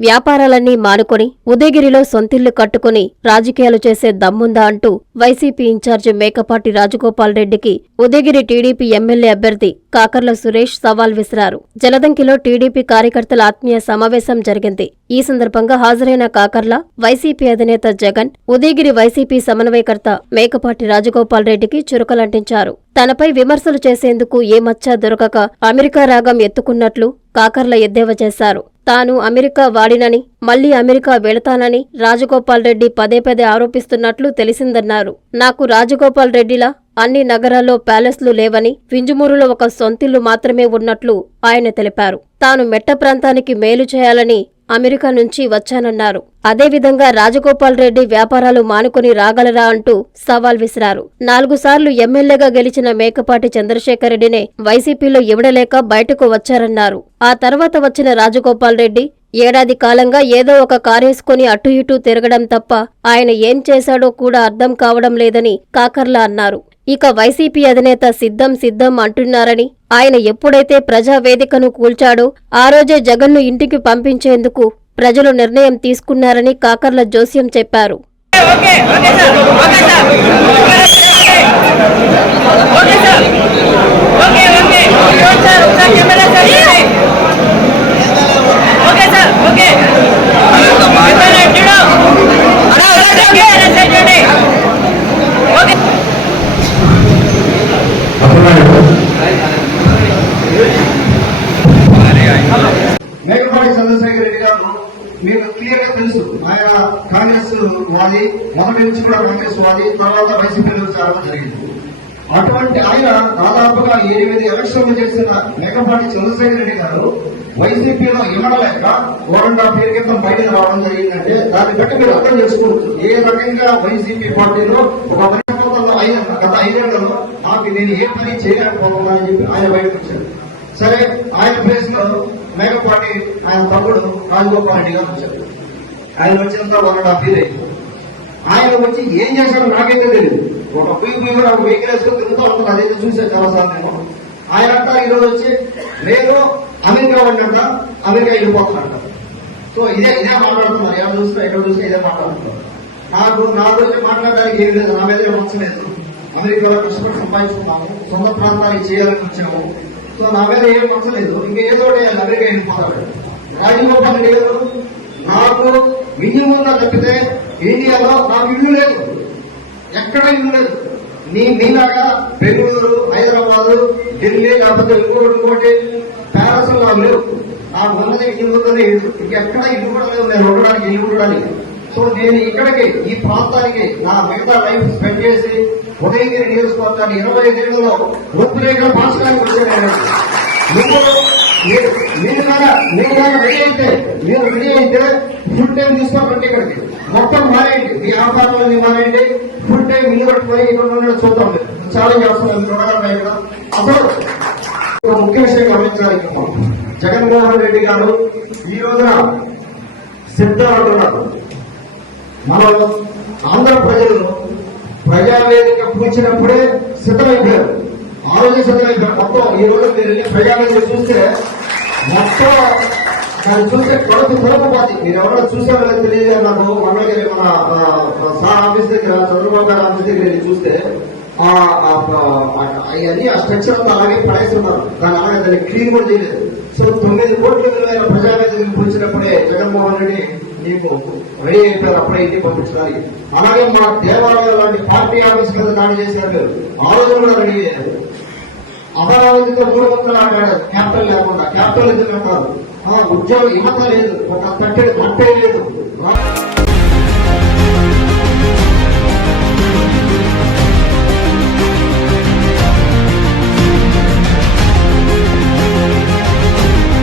వ్యాపారాలన్నీ మానుకొని ఉదయగిరిలో సొంతిల్లు కట్టుకుని రాజకీయాలు చేసే దమ్ముందా అంటూ వైసీపీ ఇన్ఛార్జి మేకపాటి రాజగోపాల్ రెడ్డికి ఉదయగిరి టీడీపీ ఎమ్మెల్యే అభ్యర్థి కాకర్ల సురేష్ సవాల్ విసిరారు. జలదంకిలో టీడీపీ కార్యకర్తల ఆత్మీయ సమావేశం జరిగింది. ఈ సందర్భంగా హాజరైన కాకర్ల వైసీపీ అధినేత జగన్ ఉదయగిరి వైసీపీ సమన్వయకర్త మేకపాటి రాజగోపాల్ రెడ్డికి చురకలంటించారు. తనపై విమర్శలు చేసేందుకు ఏ మచ్చ దొరకక అమెరికా రాగం ఎత్తుకున్నట్లు కాకర్ల ఎద్దేవా చేశారు. తాను అమెరికా వాడినని మళ్ళీ అమెరికా వెళతానని రాజగోపాల్ రెడ్డి పదే పదే ఆరోపిస్తున్నట్లు తెలిసిందన్నారు. నాకు రాజగోపాల్ రెడ్డిలా అన్ని నగరాల్లో ప్యాలెస్లు లేవని వింజమూరులో ఒక సొంతిల్లు మాత్రమే ఉన్నట్లు ఆయన తెలిపారు. తాను మెట్ట ప్రాంతానికి మేలు చేయాలని అమెరికా నుంచి వచ్చానన్నారు. అదేవిధంగా రాజగోపాల్ రెడ్డి వ్యాపారాలు మానుకొని రాగలరా అంటూ సవాల్ విసిరారు. నాలుగు సార్లు ఎమ్మెల్యేగా గెలిచిన మేకపాటి చంద్రశేఖర్ రెడ్డినే వైసీపీలో ఇవ్వడలేక బయటకు వచ్చారన్నారు. ఆ తర్వాత వచ్చిన రాజగోపాల్ రెడ్డి ఏడాది కాలంగా ఏదో ఒక కారేసుకుని అటు ఇటు తిరగడం తప్ప ఆయన ఏం చేశాడో కూడా అర్థం కావడం లేదని కాకర్లా అన్నారు. ఇక వైసీపీ అధినేత సిద్ధం సిద్ధం అంటున్నారని ఆయన ఎప్పుడైతే ప్రజావేదికను కూల్చాడో ఆ రోజే జగన్ను ఇంటికి పంపించేందుకు ప్రజలు నిర్ణయం తీసుకున్నారని కాకర్ల జోస్యం చెప్పారు. మేకపాటి చంద్రశేఖర్ రెడ్డి గారు మీకు క్లియర్గా తెలుసు ఆయన కాంగ్రెస్ వాది మొదటి నుంచి కూడా కాంగ్రెస్ వాది తర్వాత వైసీపీలో చేరడం జరిగింది. అటువంటి ఆయన దాదాపుగా ఎనిమిది ఎలక్షన్లు చేసిన మేకపాటి చంద్రశేఖర్ రెడ్డి గారు వైసీపీలో ఇవ్వడలేక వన్ అండ్ ఇయర్ క్రితం బయటకు రావడం జరిగిందంటే దాన్ని బట్టి మీరు అర్థం చేసుకోవచ్చు. ఏ రకంగా వైసీపీ పార్టీలో ఒక పరిశ్రమలో గత ఐదేళ్ళలో నాకు నేను ఏ పని చేయలేకపోతున్నా అని చెప్పి ఆయన బయటకు వచ్చారు సరే ఆయన ప్లేస్లో మేకపాటి ఆయన తమ్ముడు రాజగోపాల్ రెడ్డి గారు వచ్చారు. ఆయన వచ్చినంత వన్ అండ్ హాఫ్ ఇయర్ అయింది. ఆయన వచ్చి ఏం చేశాడో నాకైతే తెలియదు ఒక పుయ్యి పుయ్యి కూడా వెహికల్ వేసుకొని తిరుగుతూ ఉంటుంది అదైతే చూసాను చాలా సార్లు నేను. ఆయన అంట ఈరోజు వచ్చి నేను అమెరికా వాడినంట అమెరికా వెళ్ళిపోతున్నట్ట సో ఇదే ఇదే మాట్లాడుతున్నారు. ఎవరు చూస్తే ఎక్కడ చూస్తే ఇదే మాట్లాడుతున్నారు. నాకు నా గురించి మాట్లాడడానికి ఏం లేదు. నా మీద ఏం అవసరం అమెరికాలో కష్టపడి సంపాదిస్తున్నాము. సొంత ప్రాంతానికి చేయాలని వచ్చాము. సో నా మీద ఏం అవసరం లేదు. ఇంకా ఏదో ఒకటి అమెరికా వెళ్ళిపోతాడు రాజగోపాల్ రెడ్డి గారు నాకు ఇల్లు ఉందా తప్పితే ఇండియాలో నాకు ఇల్లు లేదు. ఎక్కడ ఇల్లు లేదు? నీ మీలాగా బెంగళూరు హైదరాబాద్ ఢిల్లీ లేకపోతే ఇంకోటి ఇంకోటి ప్యాలెస్ నాకు లేవు. నాకు ఉన్నది ఇల్లు ఉందని ఇల్లు ఇంకెక్కడ ఇల్లు కూడా లేదు నేను ఉండడానికి ఇల్లు ఉండడానికి సో నేను ఇక్కడికి ఈ ప్రాంతానికి నా మిగతా లైఫ్ స్పెండ్ చేసి ఉదయగిరి నియోజకవర్గాన్ని ఇరవై ఐదేళ్ళలో ఉద్రేక పాఠశాలకు వచ్చాను మీరు మీరు మీరు కానీ రెడీ అయితే? మీరు రెడీ అయితే ఫుల్ టైం తీసుకోకండి ఇక్కడికి. మొత్తం మారేయండి. మీ వ్యాపారాలన్నీ మారేయండి. ఫుల్ టైం ఇల్లు పట్టుకొని ఇక్కడ ఉండడం చూద్దాం. చాలా ఛాలెంజ్ చేస్తున్నాం ఇక్కడ అప్పుడు ముఖ్య విషయం గమనించాలి. జగన్మోహన్ రెడ్డి గారు ఈ రోజున సిద్ధాలు అంటున్నారు. మనం ఆంధ్ర ప్రజలు ప్రజావేదిక కూర్చున్నప్పుడే సిద్ధమైపోయారు ఆ రోజు సిద్ధమైపోయారు మొత్తం ఈ రోజు మీరు వెళ్ళి ప్రజావేదిక చూస్తే మొత్తం దాన్ని చూస్తే కొడుకు తొలగిపోతుంది మీరు ఎవరో చూసారో తెలియదు నాకు. మంగళగిరి మన సార్ ఆఫీస్ దగ్గర చంద్రబాబు గారి ఆఫీస్ దగ్గర వెళ్ళి చూస్తే అవన్నీ ఆ స్ట్రక్చర్ అంతా అలాగే పడేస్తున్నారు. దాని అలాగే దాన్ని క్లీన్ కూడా చేయలేదు. సో తొమ్మిది కోట్ల విలువైన ప్రజావేదిక కూర్చున్నప్పుడే జగన్మోహన్ రెడ్డి నీకు రెడీ అయిపోయారు అప్పుడే ఇంటికి పంపించడానికి అలాగే మా దేవాలయ లాంటి పార్టీ ఆఫీస్ కింద దాడి చేశారు. ఆ రోజు కూడా రెడీ అయ్యారు. అమరావతితో మూడు వందలు ఆడాడు క్యాపిటల్ లేకుండా క్యాపిటల్ ఎందుకు అంటారు. ఆ ఉద్యోగం యువత లేదు. ఒక తట్టెడు మట్టే లేదు.